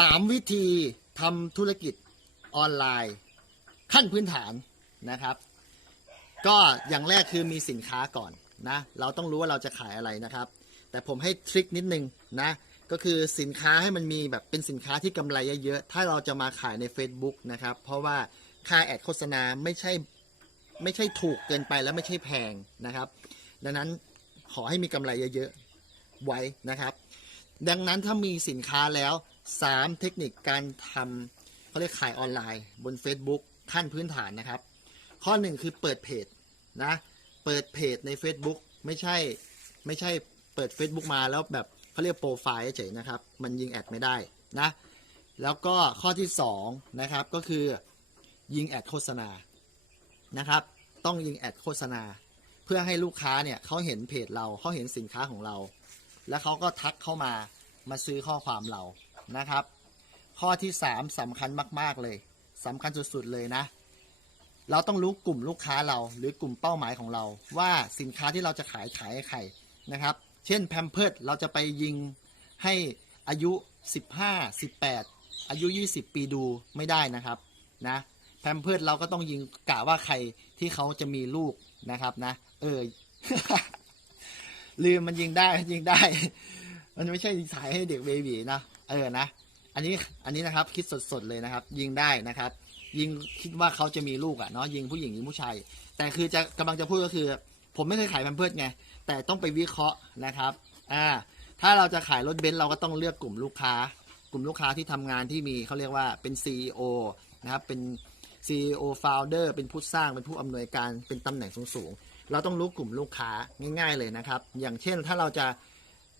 สามวิธีทำธุรกิจออนไลน์ ขั้นพื้นฐานนะครับ ก็อย่างแรกคือมีสินค้าก่อนนะ เราต้องรู้ว่าเราจะขายอะไรนะครับ แต่ผมให้ทริคนิดนึงนะ ก็คือสินค้าให้มันมีแบบเป็นสินค้าที่กำไรเยอะๆ ถ้าเราจะมาขายใน Facebook นะครับ เพราะว่าค่าแอดโฆษณาไม่ใช่ไม่ใช่ถูกเกินไปแล้วไม่ใช่แพงนะครับ ดังนั้นขอให้มีกำไรเยอะๆไว้นะครับ ดังนั้นถ้ามีสินค้าแล้ว 3 เทคนิคการทำเขาเรียกขายออนไลน์บน Facebook ขั้นพื้นฐานนะครับ ข้อหนึ่งคือเปิดเพจนะเปิดเพจใน Facebook ไม่ใช่ไม่ใช่เปิด Facebook มาแล้วแบบเขาเรียกโปรไฟล์เฉยนะครับ มันยิงแอดไม่ได้นะแล้วก็ข้อที่ 2 นะครับก็คือยิงแอดโฆษณานะครับ ต้องยิงแอดโฆษณา เพื่อให้ลูกค้าเนี่ยเขาเห็นเพจเราเขาเห็นสินค้าของเรา แล้วเขาก็ทักเข้ามามาซื้อข้อความเรา นะครับ ข้อที่ 3สำคัญมาก ๆ เลยสำคัญสุด ๆ เลยนะ เราต้องรู้กลุ่มลูกค้าเรา หรือกลุ่มเป้าหมายของเรา ว่าสินค้าที่เราจะขายขายให้ใครนะครับ เช่นแพมเพิร์ดเราจะไปยิงให้อายุ 15 18 อายุ 20 ปีดูไม่ได้นะครับนะแพมเพิร์ดเราก็ต้องยิงกะว่าใครที่เขาจะมีลูกนะครับนะ เออลืมมันยิงได้ยิงได้ มันไม่ใช่สายให้เด็กเบบีนะ เออนะ อันนี้อันนี้นะครับคิดสดๆเลยนะครับ ยิงได้นะครับ ยิงคิดว่าเขาจะมีลูกอะ่ะเนาะยิงผู้หญิงยิงผู้ชายแต่คือจะกำลังจะพูดก็คือ ผมไม่เคยขายแพมเพิร์ดไงแต่ต้องไปวิเคราะห์นะครับอ่าถ้าเราจะขายรถเบนซ์เราก็ต้องเลือกกลุ่มลูกค้า กลุ่มลูกค้าที่ทำงานที่มีเขาเรียกว่าเป็น CEO นะครับเป็น CEO founder เป็นผู้สร้างเป็นผู้อำนวยการเป็นตำแหน่งสูงๆเราต้องรู้กลุ่มลูกค้าง่าย ๆเลยนะครับ อย่างเช่นถ้าเราจะ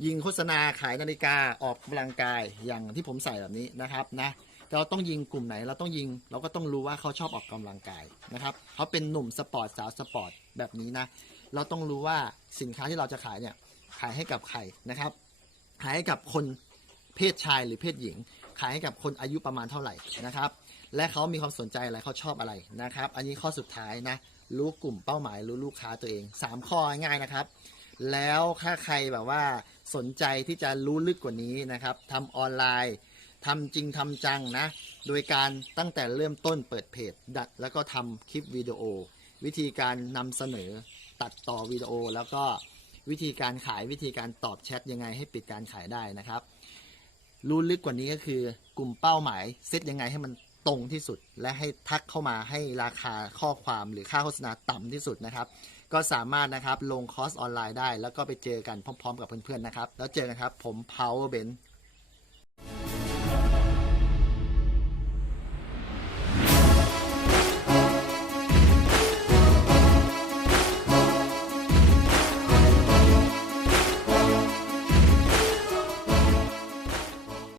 ยิงโฆษณาขายนาฬิกาออกกำลังกายอย่างที่ผมใส่แบบนี้นะครับนะเราต้องยิงกลุ่มไหนเราต้องยิง เราก็ต้องรู้ว่าเขาชอบออกกำลังกายนะครับเขาเป็นหนุ่มสปอร์ตสาวสปอร์ตแบบนี้นะเราต้องรู้ว่าสินค้าที่เราจะขายเนี่ยขายให้กับใครนะครับขายให้กับคนเพศชายหรือเพศหญิง ขายให้กับคนอายุประมาณเท่าไหร่นะครับ และเขามีความสนใจอะไรเขาชอบอะไรนะครับ อันนี้ข้อสุดท้ายนะรู้กลุ่มเป้าหมายรู้ลูกค้าตัวเอง 3 ข้อง่ายนะครับ แล้วถ้าใครแบบว่าสนใจที่จะรู้ลึกกว่านี้นะครับทำออนไลน์ทำจริงทำจังนะ โดยการตั้งแต่เริ่มต้นเปิดเพจดัดแล้วก็ทำคลิปวิดีโอ วิธีการนำเสนอตัดต่อวิดีโอ แล้วก็วิธีการขายวิธีการตอบแชทยังไงให้ปิดการขายได้นะครับ รู้ลึกกว่านี้ก็คือกลุ่มเป้าหมายเซตยังไงให้มัน ตรงที่สุด และให้ทักเข้ามาให้ราคาข้อความหรือค่าโฆษณาต่ำที่สุดนะครับ ก็สามารถนะครับลงคอร์สออนไลน์ได้ แล้วก็ไปเจอกันพร้อมๆ กับเพื่อนๆนะครับ แล้วเจอกันครับ ผม Power Ben